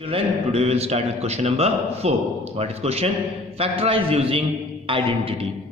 Children, today we will start with question number 4. What is question? Factorize using identity.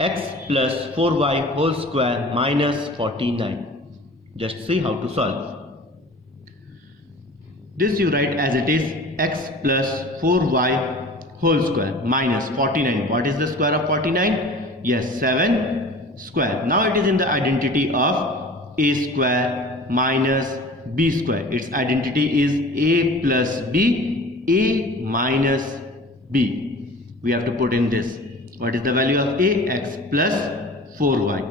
X plus 4y whole square minus 49. Just see how to solve. This you write as it is x plus 4y whole square minus 49. What is the square of 49? Yes, 7 square. Now it is in the identity of a square minus b square. Its identity is a plus b, a minus b. We have to put in this. What is the value of a? X plus 4y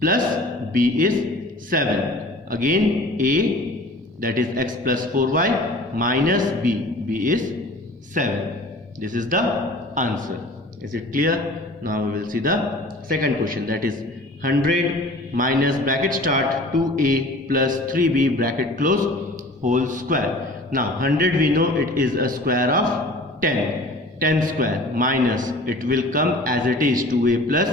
plus b is 7. Again a, that is x plus 4y minus b, b is 7. This is the answer. Is it clear? Now we will see the second question, that is 100 minus bracket start 2a plus 3b bracket close whole square. Now 100 we know it is a square of 10. 10 square minus it will come as it is 2a plus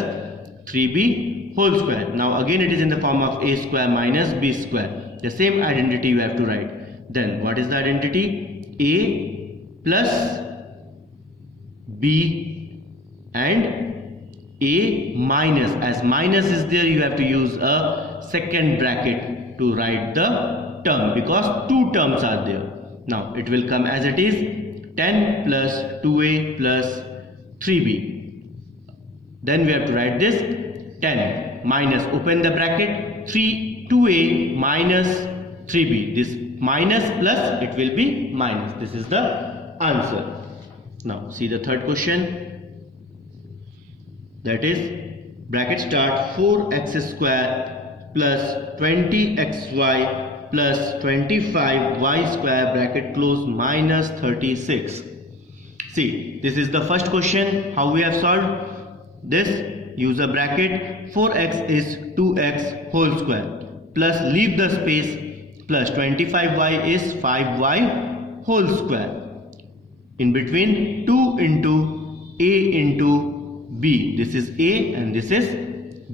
3b whole square. Now again it is in the form of a square minus b square. The same identity you have to write. Then what is the identity? A plus b and a minus. As minus is there, you have to use a second bracket to write the term because two terms are there. Now it will come as it is 10 plus 2a plus 3b. Then we have to write this 10 minus, open the bracket, 2a minus 3b. This minus plus it will be minus. This is the answer. Now see the third question. That is bracket start 4x square plus 20xy plus 25y square bracket close minus 36. See, this is the first question. How we have solved this? Use a bracket. 4x is 2x whole square plus leave the space plus 25y is 5y whole square. In between 2 into a into b, this is a and this is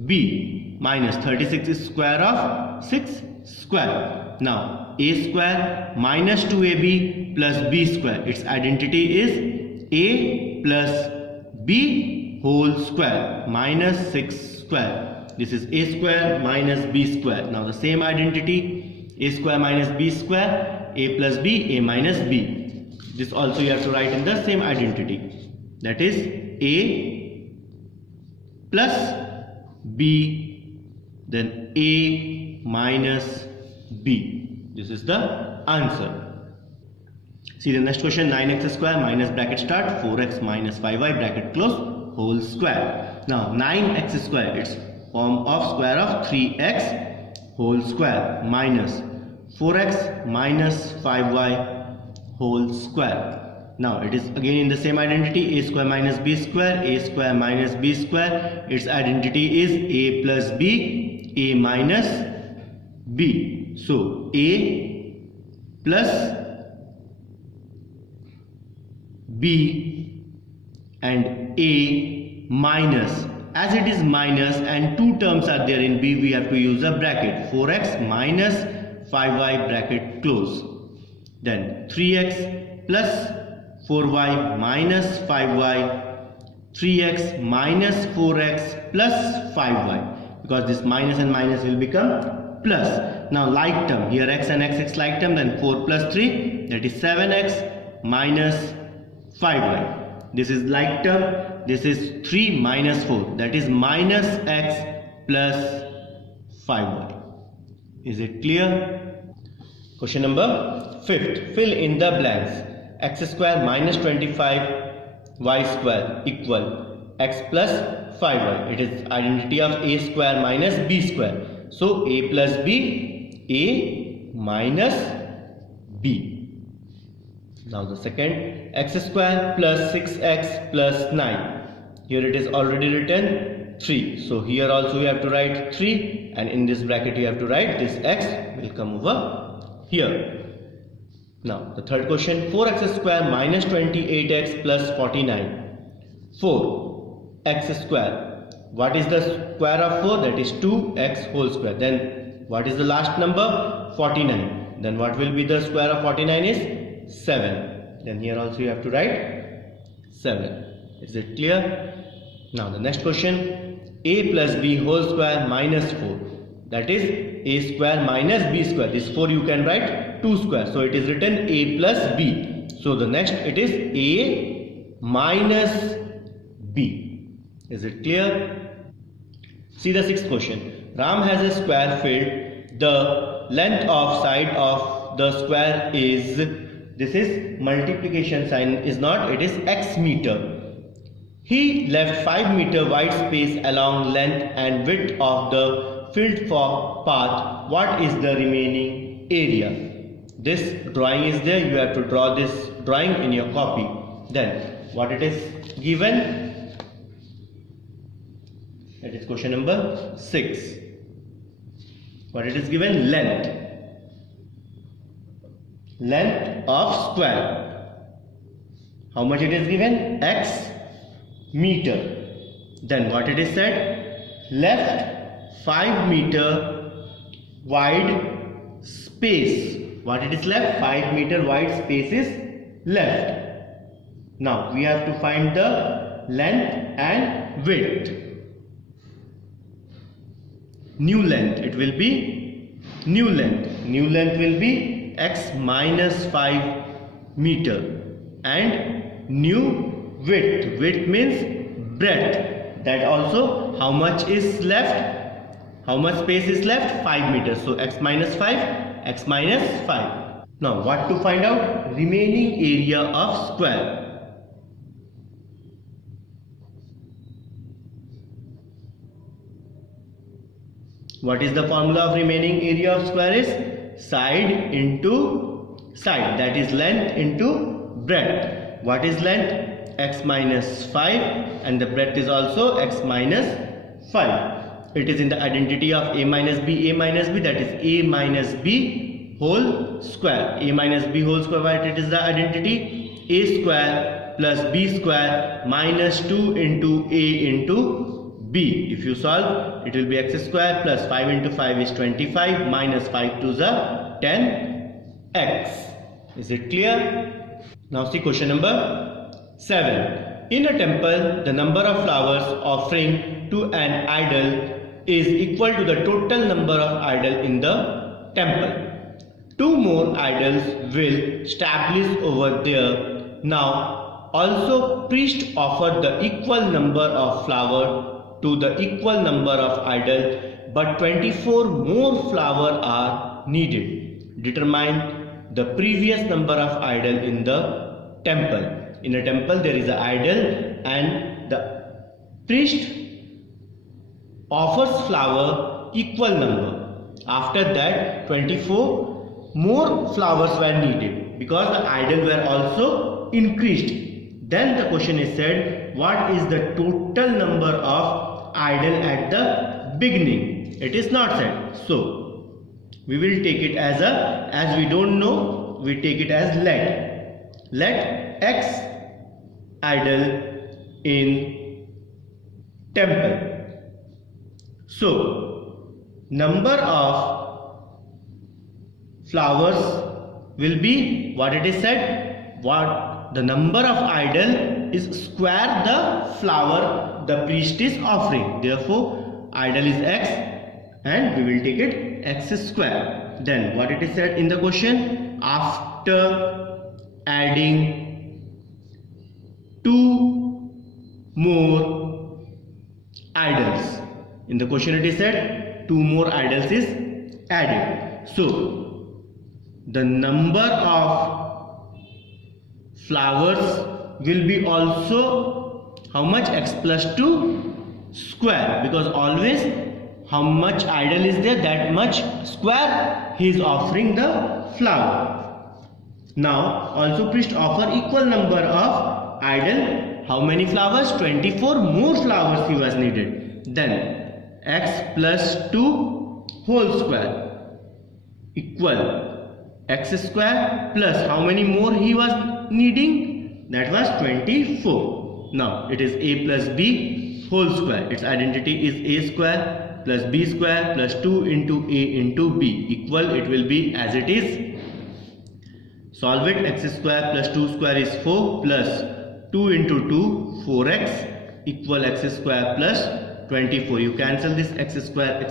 b, minus 36 is square of 6 square. Now a square minus 2ab plus b square, its identity is a plus b whole square minus 6 square. This is a square minus b square. Now the same identity, a square minus b square, a plus b, a minus b. This also you have to write in the same identity, that is a plus b, then a minus b. This is the answer. See the next question, 9x square minus bracket start 4x minus 5y bracket close whole square. Now 9x square, it's form of square of 3x whole square minus 4x minus 5y whole square. Now it is again in the same identity, a square minus b square, a square minus b square. Its identity is a plus b, a minus b. So a plus b and a minus. As it is minus and two terms are there in b, we have to use a bracket. 4x minus 5y bracket close. Then 3x plus 4y minus 5y, 3x minus 4x plus 5y, because this minus and minus will become plus. Now like term, here x and x like term, then 4 plus 3, that is 7x minus 5y. This is like term, this is 3 minus 4, that is minus x plus 5y. Is it clear? Question number 5th, fill in the blanks. X square minus 25 y square equal x plus 5y. It is identity of a square minus b square. So a plus b, a minus b. Now the second, x square plus 6x plus 9. Here it is already written 3. So here also you have to write 3, and in this bracket you have to write this x will come over here. Now the third question, 4x square minus 28x plus 49. 4x square. What is the square of 4? That is 2x whole square. Then what is the last number? 49. Then what will be the square of 49 is 7. then here also you have to write 7. Is it clear? Now the next question, a plus b whole square minus 4, that is a square minus b square. This 4 you can write 2 square, so it is written a plus b. So the next it is a minus b. Is it clear? See the sixth question. Ram has a square field. The length of side of the square is, this is multiplication sign is not, it is x meter. He left 5 meter wide space along length and width of the filled for path. What is the remaining area? This drawing is there. You have to draw this drawing in your copy. Then what it is given? That is question number 6. What it is given? Length. Length of square. How much it is given? X meter. Then what it is said? Left 5 meter wide space. What it is left? 5 meter wide space is left. Now we have to find the length and width. New length, it will be new length. New length will be x minus 5 meter, and new width. Width means breadth. That also, how much is left? How much space is left? 5 meters. So x minus 5, x minus 5. Now what to find out? Remaining area of square. What is the formula of remaining area of square? Is side into side, that is length into breadth. What is length? X minus 5, and the breadth is also x minus 5. It is in the identity of a minus b, that is a minus b whole square. A minus b whole square, what it is the identity? A square plus b square minus 2 into a into b. If you solve, it will be x square plus 5 into 5 is 25 minus 5 to the 10x. Is it clear? Now see question number 7. In a temple, the number of flowers offering to an idol is equal to the total number of idols in the temple. 2 more idols will establish over there. Now also priest offered the equal number of flowers to the equal number of idols, but 24 more flowers are needed. Determine the previous number of idols in the temple. In a temple there is an idol, and the priest offers flower equal number. After that 24 more flowers were needed because the idol were also increased. Then the question is said, what is the total number of idol at the beginning? It is not said, so we will take it as a, as we don't know, we take it as let x idol in temple. So number of flowers will be, what it is said, what the number of idol is square the flower the priest is offering. Therefore idol is x, and we will take it x square. Then what it is said in the question, after adding 2 more idols. In the question it is said 2 more idols is added. So the number of flowers will be also how much? X plus 2 square, because always how much idol is there, that much square he is offering the flower. Now also priest offer equal number of idol. How many flowers? 24 more flowers he was needed. Then x plus 2 whole square equal x square plus how many more he was needing? That was 24. Now it is a plus b whole square. Its identity is a square plus b square plus 2 into a into b equal, it will be as it is. Solve it. X square plus 2 square is 4 plus 2 into 2 4x equal x square plus 24. You cancel this x square.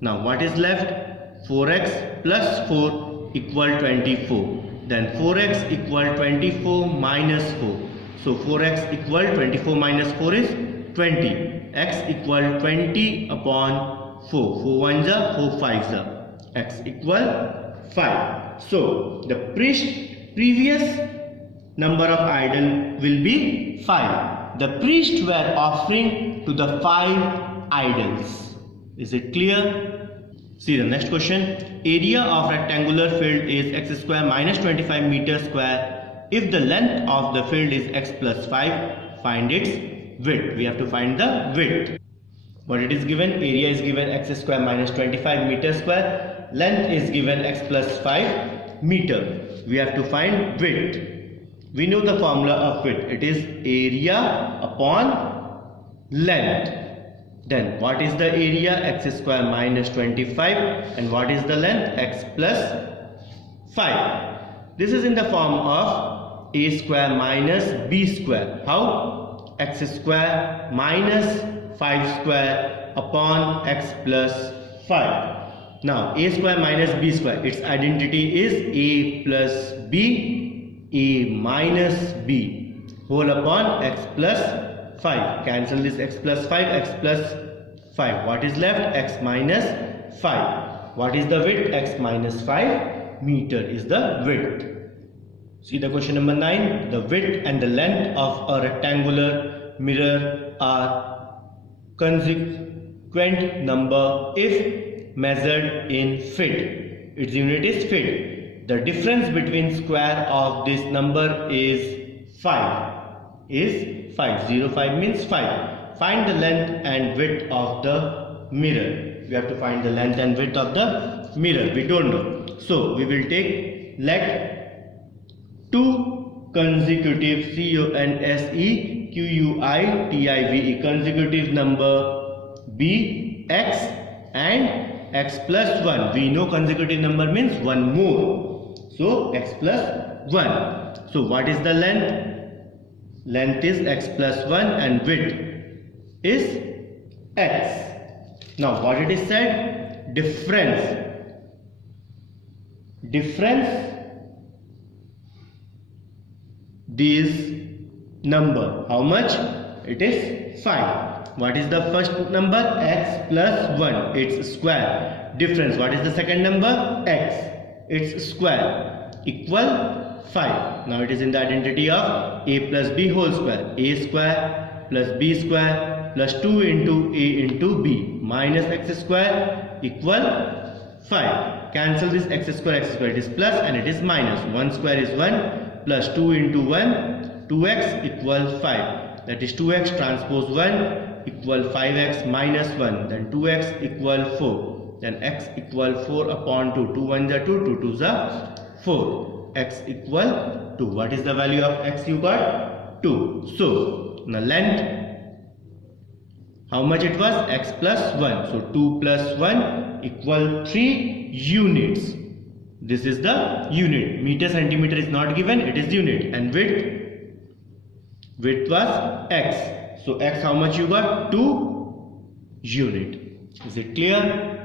Now what is left? 4x plus 4 equal 24. Then 4x equal 24 minus 4. So 4x equal 24 minus 4 is 20. X equal 20 upon 4. 4 ones are 4 fives are. X equal 5. So the previous number of idol will be 5. The priests were offering to the 5 idols. Is it clear? See the next question. Area of rectangular field is x square minus 25 meters square. If the length of the field is x plus 5, find its width. We have to find the width. What it is given? Area is given x square minus 25 meters square. Length is given x plus 5 meter. We have to find width. We know the formula of width. It is area upon length. Then what is the area? X square minus 25. And what is the length? X plus 5. This is in the form of a square minus b square. How? X square minus 5 square upon x plus 5. Now a square minus b square, its identity is a plus b, a minus b whole upon x plus 5. Cancel this x plus 5, x plus 5. What is left? X minus 5. What is the width? X minus 5 meter is the width. See the question number 9. The width and the length of a rectangular mirror are consequent number if measured in feet. Its unit is feet. The difference between square of this number is 5. 0.5 means 5. Find the length and width of the mirror. We have to find the length and width of the mirror. We don't know. So we will take, let two consecutive consecutive consecutive number be x and x plus 1. We know consecutive number means one more. So x plus 1. So what is the length? Length is x plus 1 and width is x. Now what it is said? Difference this number. How much? It is 5. What is the first number? X plus 1. It's square. Difference. What is the second number? X. It's square. Equal 5. Now it is in the identity of a plus b whole square. A square plus b square plus 2 into a into b minus x square equal 5. Cancel this x square. It is plus and it is minus. 1 square is 1 plus 2 into 1. 2x equal 5. That is 2x transpose 1 equal 5x minus 1. Then 2x equal 4. Then x equal 4 upon 2. 2 1s are 2. 2 2s are 4. X equal 2. What is the value of x you got? 2. So the length, how much it was? X plus 1. So 2 plus 1 equal 3 units. This is the unit. Meter centimeter is not given. It is unit. And width was x. So x how much you got? 2 unit. Is it clear?